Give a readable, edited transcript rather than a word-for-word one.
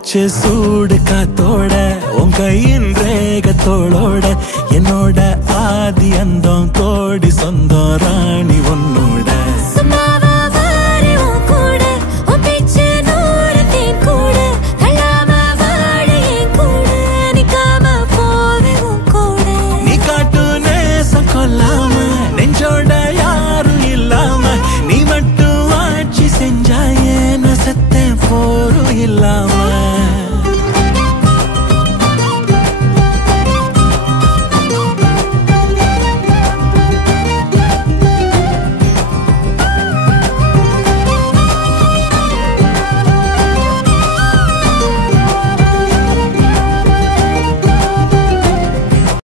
மூச்சு சூடு காத்தோட உன் கையின் ரேகத்தோளோட என்னோட ஆதி அந்தம் கோடி சொந்தம் ராணி ஒன்னும்